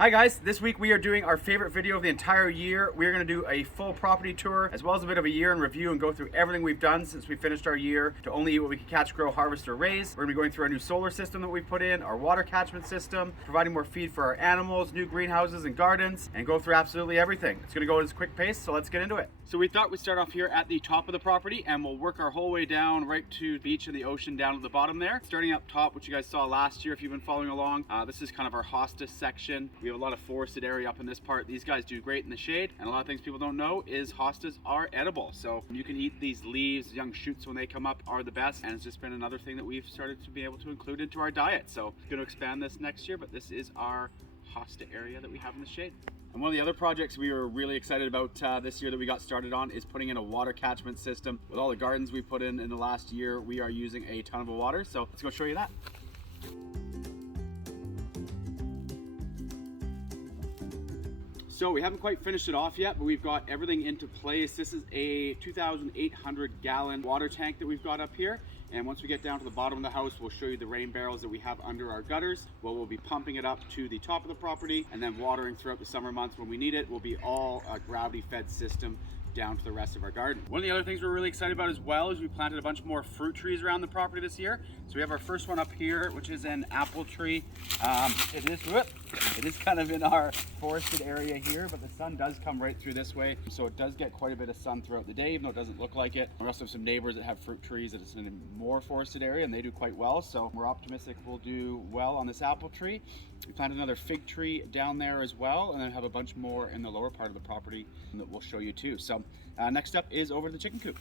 Hi guys, this week we are doing our favorite video of the entire year. We're going to do a full property tour as well as a bit of a year in review and go through everything we've done since we finished our year to only eat what we can catch, grow, harvest, or raise. We're going to be going through our new solar system that we put in, our water catchment system, providing more feed for our animals, new greenhouses and gardens, and go through absolutely everything. It's going to go at a quick pace, so let's get into it. So we thought we'd start off here at the top of the property and we'll work our whole way down right to the beach and the ocean down at the bottom there. Starting up top, which you guys saw last year if you've been following along, this is kind of our hostas section. We have a lot of forested area up in this part. These guys do great in the shade, and a lot of things people don't know is hostas are edible. So you can eat these leaves, young shoots when they come up are the best, and it's just been another thing that we've started to be able to include into our diet. So going to expand this next year, but this is our hosta area that we have in the shade. And one of the other projects we were really excited about this year that we got started on is putting in a water catchment system. With all the gardens we put in the last year, we are using a ton of water. So let's go show you that. So we haven't quite finished it off yet, but we've got everything into place. This is a 2,800 gallon water tank that we've got up here. And once we get down to the bottom of the house, we'll show you the rain barrels that we have under our gutters. Well, we'll be pumping it up to the top of the property and then watering throughout the summer months when we need it. Will be all a gravity fed system down to the rest of our garden. One of the other things we're really excited about as well is we planted a bunch more fruit trees around the property this year. So we have our first one up here, which is an apple tree. It is kind of in our forested area here, but the sun does come right through this way. So it does get quite a bit of sun throughout the day, even though it doesn't look like it. We also have some neighbors that have fruit trees that it's in a more forested area and they do quite well. So we're optimistic we'll do well on this apple tree. We planted another fig tree down there as well, and then have a bunch more in the lower part of the property that we'll show you too. So next up is over to the chicken coop.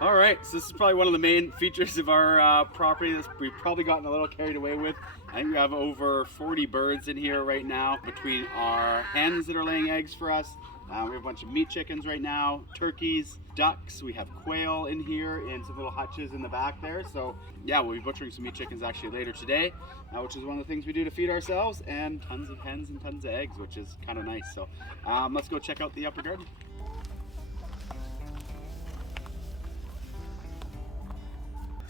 All right, so this is probably one of the main features of our property that we've probably gotten a little carried away with. I think we have over 40 birds in here right now between our hens that are laying eggs for us. We have a bunch of meat chickens right now, turkeys, ducks. We have quail in here and some little hutches in the back there. So yeah, we'll be butchering some meat chickens actually later today, which is one of the things we do to feed ourselves, and tons of hens and tons of eggs, which is kind of nice. So let's go check out the upper garden.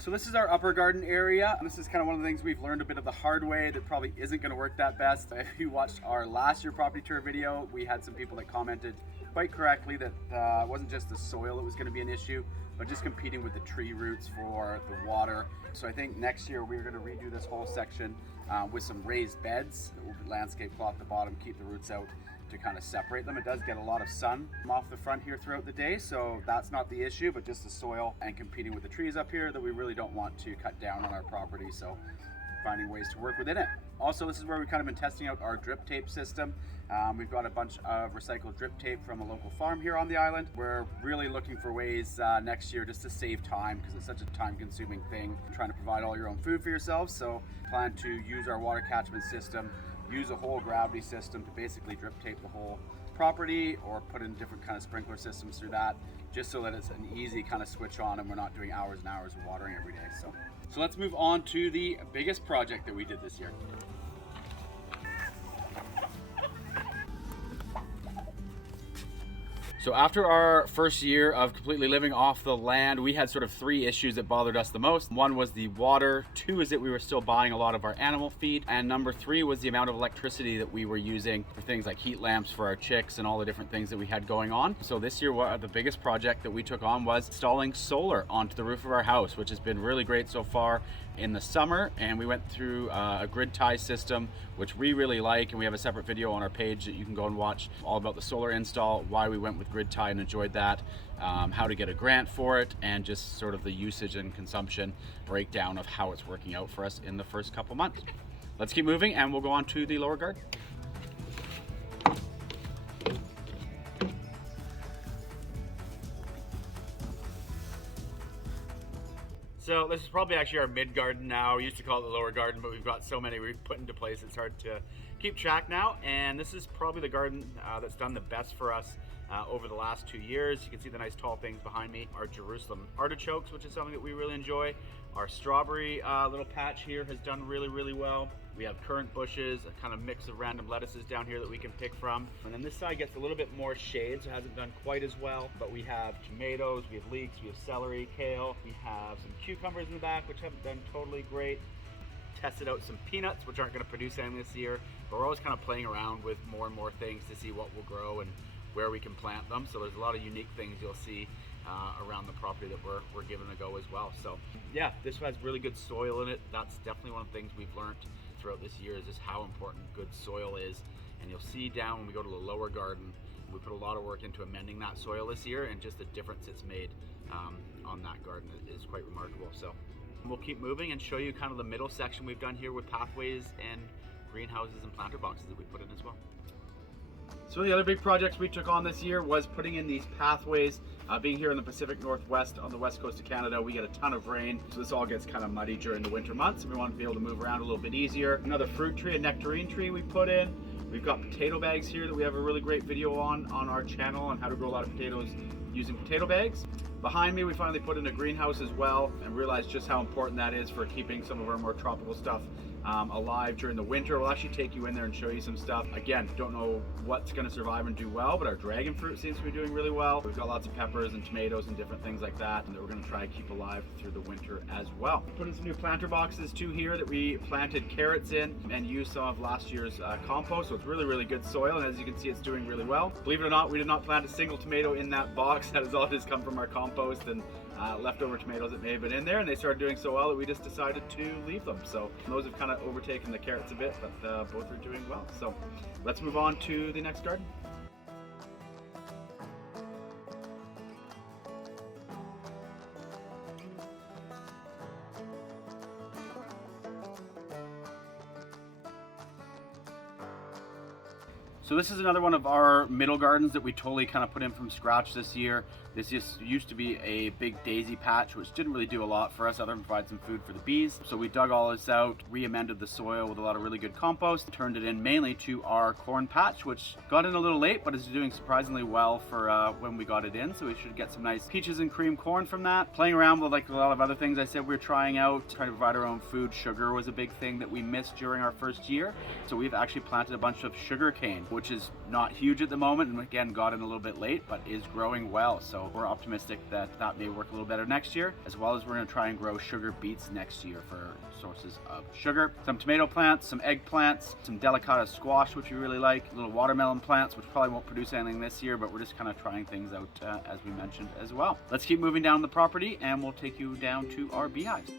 So this is our upper garden area. This is kind of one of the things we've learned a bit of the hard way that probably isn't going to work that best. If you watched our last year property tour video, we had some people that commented quite correctly that it wasn't just the soil that was going to be an issue, but just competing with the tree roots for the water. So I think next year we're going to redo this whole section with some raised beds that will be landscape cloth at the bottom, keep the roots out to kind of separate them. It does get a lot of sun off the front here throughout the day, so that's not the issue, but just the soil and competing with the trees up here that we really don't want to cut down on our property, so finding ways to work within it. Also, this is where we've kind of been testing out our drip tape system. We've got a bunch of recycled drip tape from a local farm here on the island. We're really looking for ways next year just to save time, because it's such a time-consuming thing trying to provide all your own food for yourselves. So plan to use our water catchment system, use a whole gravity system to basically drip tape the whole property, or put in different kind of sprinkler systems through that, just so that it's an easy kind of switch on and we're not doing hours and hours of watering every day. So let's move on to the biggest project that we did this year. So after our first year of completely living off the land, we had sort of three issues that bothered us the most. One was the water, two is that we were still buying a lot of our animal feed, and number three was the amount of electricity that we were using for things like heat lamps for our chicks and all the different things that we had going on. So this year, the biggest project that we took on was installing solar onto the roof of our house, which has been really great so far in the summer. And we went through a grid tie system, which we really like, and we have a separate video on our page that you can go and watch all about the solar install, why we went with grid tie and enjoyed that, how to get a grant for it, and just sort of the usage and consumption breakdown of how it's working out for us in the first couple months. Let's keep moving and we'll go on to the lower garden. So this is probably actually our mid garden now. We used to call it the lower garden, but we've got so many we've put into place it's hard to keep track now. And this is probably the garden that's done the best for us over the last 2 years. You can see the nice tall things behind me. Our Jerusalem artichokes, which is something that we really enjoy. Our strawberry little patch here has done really well. We have currant bushes, a kind of mix of random lettuces down here that we can pick from. And then this side gets a little bit more shade, so it hasn't done quite as well. But we have tomatoes, we have leeks, we have celery, kale. We have some cucumbers in the back, which haven't done totally great. Tested out some peanuts, which aren't going to produce anything this year. But we're always kind of playing around with more and more things to see what will grow and where we can plant them. So there's a lot of unique things you'll see around the property that we're giving a go as well. So yeah, this has really good soil in it. That's definitely one of the things we've learned throughout this year, is just how important good soil is. And you'll see down when we go to the lower garden, we put a lot of work into amending that soil this year, and just the difference it's made on that garden is quite remarkable. So we'll keep moving and show you kind of the middle section we've done here with pathways and greenhouses and planter boxes that we put in as well. So the other big projects we took on this year was putting in these pathways. Being here in the Pacific Northwest on the west coast of Canada, we get a ton of rain, so this all gets kind of muddy during the winter months, and we want to be able to move around a little bit easier. Another fruit tree, a nectarine tree we put in. We've got potato bags here that we have a really great video on our channel on how to grow a lot of potatoes using potato bags. Behind me, we finally put in a greenhouse as well, and realized just how important that is for keeping some of our more tropical stuff alive during the winter. We'll actually take you in there and show you some stuff. Again, don't know what's going to survive and do well, but our dragon fruit seems to be doing really well. We've got lots of peppers and tomatoes and different things like that, and that we're going to try to keep alive through the winter as well. Put in some new planter boxes too here that we planted carrots in and used some of last year's compost, so it's really good soil, and as you can see, it's doing really well. Believe it or not, we did not plant a single tomato in that box. That has all just come from our compost and leftover tomatoes that may have been in there, and they started doing so well that we just decided to leave them. So those have kind of overtaken the carrots a bit, but both are doing well. So let's move on to the next garden. So this is another one of our middle gardens that we totally kind of put in from scratch this year. This just used to be a big daisy patch, which didn't really do a lot for us other than provide some food for the bees. So we dug all this out, re-amended the soil with a lot of really good compost, turned it in mainly to our corn patch, which got in a little late, but is doing surprisingly well for when we got it in. So we should get some nice peaches and cream corn from that. Playing around with like a lot of other things I said we were trying out, trying to provide our own food. Sugar was a big thing that we missed during our first year. So we've actually planted a bunch of sugar cane, which is not huge at the moment, and again got in a little bit late, but is growing well. So we're optimistic that that may work a little better next year, as well as we're going to try and grow sugar beets next year for sources of sugar. Some tomato plants, some eggplants, some delicata squash, which we really like, little watermelon plants, which probably won't produce anything this year, but we're just kind of trying things out as we mentioned as well. Let's keep moving down the property, and we'll take you down to our beehives.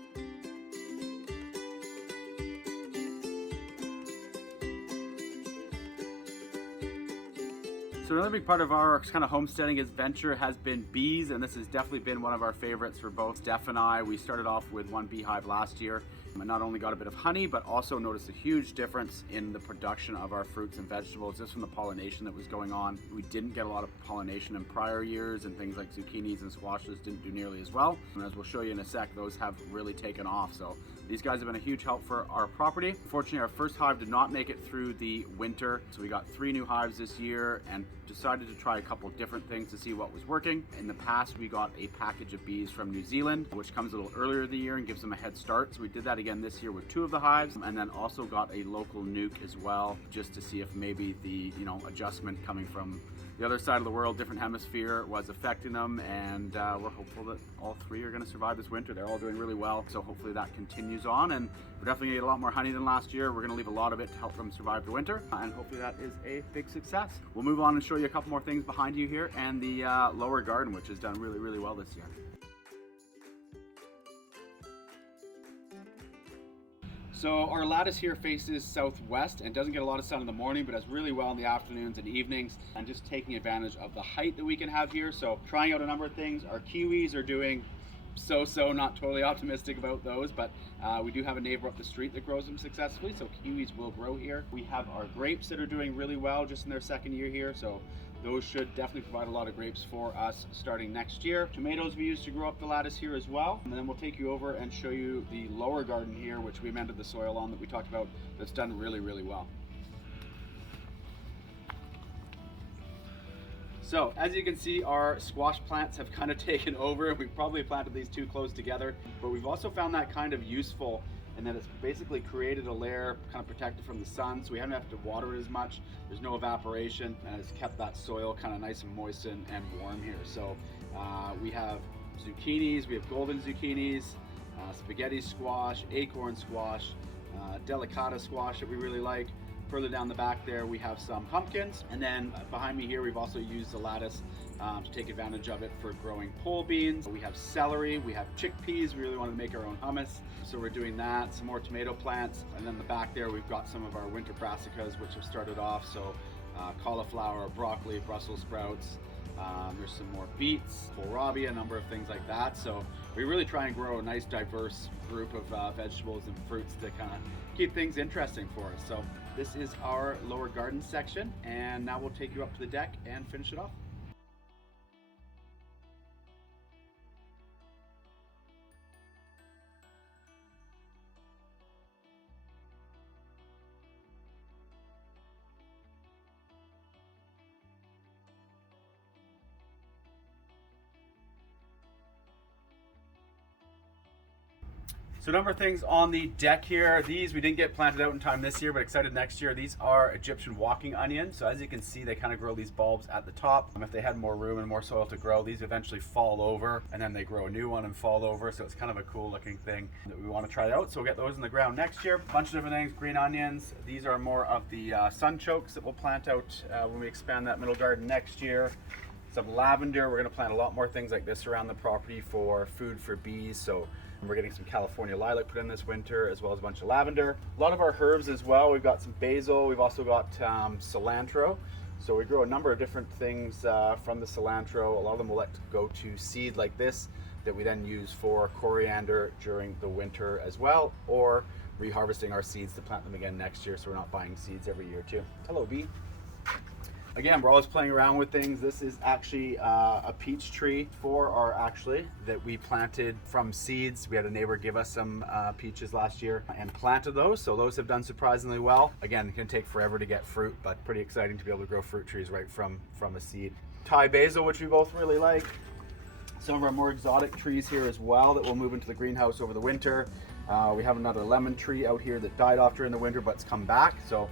So another big part of our kind of homesteading adventure has been bees, and this has definitely been one of our favorites for both Steph and I. We started off with one beehive last year, and not only got a bit of honey, but also noticed a huge difference in the production of our fruits and vegetables just from the pollination that was going on. We didn't get a lot of pollination in prior years, and things like zucchinis and squashes didn't do nearly as well. And as we'll show you in a sec, those have really taken off. So these guys have been a huge help for our property. Unfortunately, our first hive did not make it through the winter, so we got 3 new hives this year and decided to try a couple different things to see what was working. In the past, we got a package of bees from New Zealand, which comes a little earlier in the year and gives them a head start. So we did that again this year with 2 of the hives, and then also got a local nuke as well, just to see if maybe the adjustment coming from the other side of the world, different hemisphere, was affecting them, and we're hopeful that all 3 are going to survive this winter. They're all doing really well, so hopefully that continues on, and we're definitely going to get a lot more honey than last year. We're going to leave a lot of it to help them survive the winter, and hopefully that is a big success. We'll move on and show you a couple more things behind you here, and the lower garden, which has done really well this year. So our lattice here faces southwest and doesn't get a lot of sun in the morning, but does really well in the afternoons and evenings, and just taking advantage of the height that we can have here. So trying out a number of things. Our kiwis are doing so, not totally optimistic about those, but we do have a neighbor up the street that grows them successfully, so kiwis will grow here. We have our grapes that are doing really well just in their second year here, so those should definitely provide a lot of grapes for us starting next year. Tomatoes we use to grow up the lattice here as well. And then we'll take you over and show you the lower garden here, which we amended the soil on that we talked about, that's done really well. So as you can see, our squash plants have kind of taken over. We've probably planted these too close together, but we've also found that kind of useful, and then it's basically created a layer kind of protected from the sun, so we haven't have to water it as much. There's no evaporation, and it's kept that soil kind of nice and moist and warm here. So we have zucchinis, we have golden zucchinis, spaghetti squash, acorn squash, delicata squash that we really like. Further down the back there, we have some pumpkins, and then behind me here, we've also used the lattice to take advantage of it for growing pole beans. We have celery, we have chickpeas. We really want to make our own hummus, so we're doing that. Some more tomato plants, and then the back there, we've got some of our winter brassicas, which have started off. So cauliflower, broccoli, Brussels sprouts. There's some more beets, kohlrabi, a number of things like that. So we really try and grow a nice diverse group of vegetables and fruits to kind of keep things interesting for us. So this is our lower garden section, and now we'll take you up to the deck and finish it off. So a number of things on the deck here. These we didn't get planted out in time this year, but excited next year. These are Egyptian walking onions. So as you can see, they kind of grow these bulbs at the top. If they had more room and more soil to grow, these eventually fall over, and then they grow a new one and fall over. So it's kind of a cool looking thing that we want to try out. So we'll get those in the ground next year. A bunch of different things, green onions. These are more of the sunchokes that we'll plant out when we expand that middle garden next year. Some lavender. We're going to plant a lot more things like this around the property for food for bees. So we're getting some California lilac put in this winter, as well as a bunch of lavender. A lot of our herbs as well. We've got some basil. We've also got cilantro. So we grow a number of different things from the cilantro. A lot of them will let go to seed like this that we then use for coriander during the winter as well, or reharvesting our seeds to plant them again next year, so we're not buying seeds every year too. Hello, bee. Again, we're always playing around with things. This is actually a peach tree that we planted from seeds. We had a neighbor give us some peaches last year and planted those, so those have done surprisingly well. Again, it can take forever to get fruit, but pretty exciting to be able to grow fruit trees right from a seed. Thai basil, which we both really like. Some of our more exotic trees here as well that will move into the greenhouse over the winter. We have another lemon tree out here that died off during the winter, but it's come back. So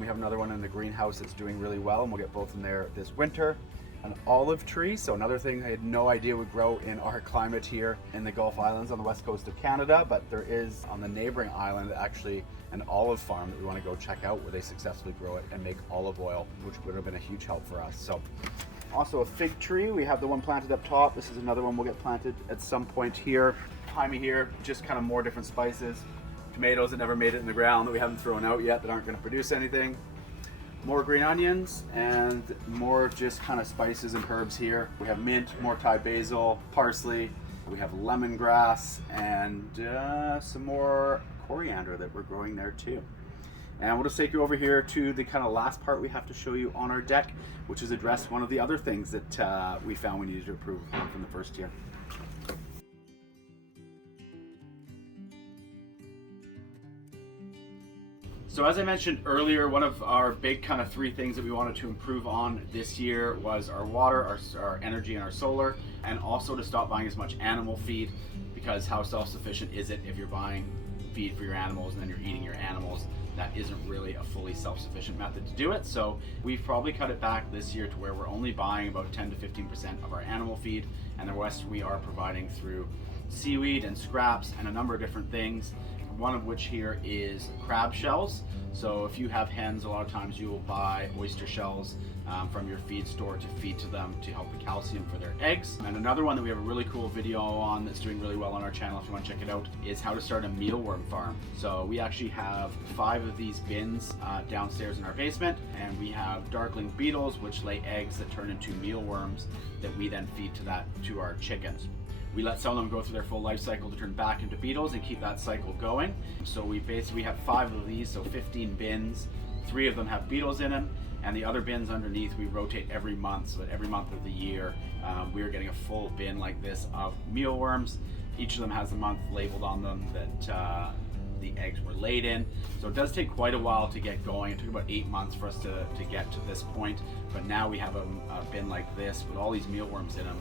we have another one in the greenhouse that's doing really well, and we'll get both in there this winter. An olive tree, so another thing I had no idea would grow in our climate here in the Gulf Islands on the west coast of Canada, but there is on the neighboring island actually an olive farm that we want to go check out, where they successfully grow it and make olive oil, which would have been a huge help for us. So also a fig tree. We have the one planted up top. This is another one we'll get planted at some point here. Behind me here, just kind of more different spices. Tomatoes that never made it in the ground that we haven't thrown out yet, that aren't going to produce anything. More green onions, and more just kind of spices and herbs here. We have mint, more Thai basil, parsley. We have lemongrass, and some more coriander that we're growing there too. And we'll just take you over here to the kind of last part we have to show you on our deck, which is address one of the other things that we found we needed to improve on from the first year. So as I mentioned earlier, one of our big kind of three things that we wanted to improve on this year was our water, our energy, and our solar, and also to stop buying as much animal feed, because how self-sufficient is it if you're buying feed for your animals and then you're eating your animals? That isn't really a fully self-sufficient method to do it. So we've probably cut it back this year to where we're only buying about 10 to 15% of our animal feed, and the rest we are providing through seaweed and scraps and a number of different things. One of which here is crab shells. So if you have hens, a lot of times you will buy oyster shells from your feed store to feed to them to help the calcium for their eggs. And another one that we have a really cool video on that's doing really well on our channel, if you want to check it out, is how to start a mealworm farm. So we actually have 5 of these bins downstairs in our basement, and we have darkling beetles which lay eggs that turn into mealworms that we then feed to our chickens. We let some of them go through their full life cycle to turn back into beetles and keep that cycle going. So we have 5 of these, so 15 bins. 3 of them have beetles in them, and the other bins underneath we rotate every month, so that every month of the year we are getting a full bin like this of mealworms. Each of them has a month labeled on them that the eggs were laid in. So it does take quite a while to get going. It took about 8 months for us to get to this point, but now we have a bin like this with all these mealworms in them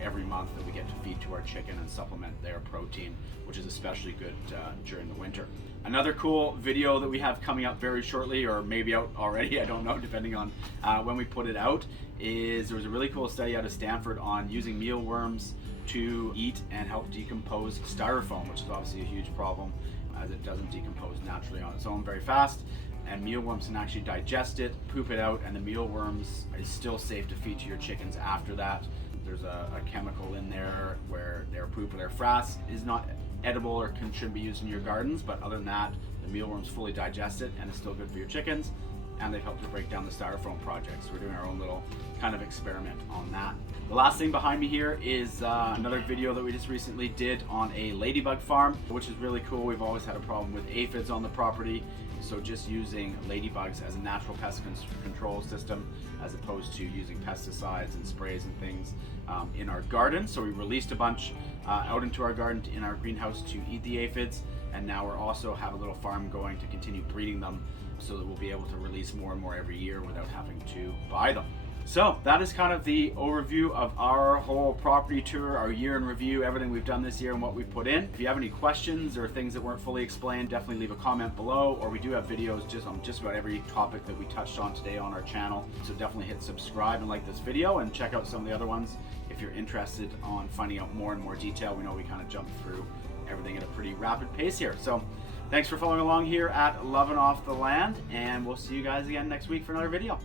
every month that we get to feed to our chicken and supplement their protein, which is especially good during the winter. Another cool video that we have coming up very shortly, or maybe out already, I don't know, depending on when we put it out, is there was a really cool study out of Stanford on using mealworms to eat and help decompose styrofoam, which is obviously a huge problem as it doesn't decompose naturally on its own very fast. And mealworms can actually digest it, poop it out, and the mealworms is still safe to feed to your chickens after that. There's a chemical in there where their poop or their frass is not edible or shouldn't be used in your gardens, but other than that, the mealworms fully digest it and it's still good for your chickens, and they've helped to break down the styrofoam project. So we're doing our own little kind of experiment on that. The last thing behind me here is another video that we just recently did on a ladybug farm, which is really cool. We've always had a problem with aphids on the property, so just using ladybugs as a natural pest control system as opposed to using pesticides and sprays and things in our garden. So we released a bunch out into our garden in our greenhouse to eat the aphids, and now we're also have a little farm going to continue breeding them so that we'll be able to release more and more every year without having to buy them. So that is kind of the overview of our whole property tour, our year in review, everything we've done this year and what we've put in. If you have any questions or things that weren't fully explained, definitely leave a comment below, or we do have videos just on just about every topic that we touched on today on our channel. So definitely hit subscribe and like this video, and check out some of the other ones if you're interested on finding out more and more detail. We know we kind of jumped through everything at a pretty rapid pace here. So thanks for following along here at Lovin' Off the Land, and we'll see you guys again next week for another video.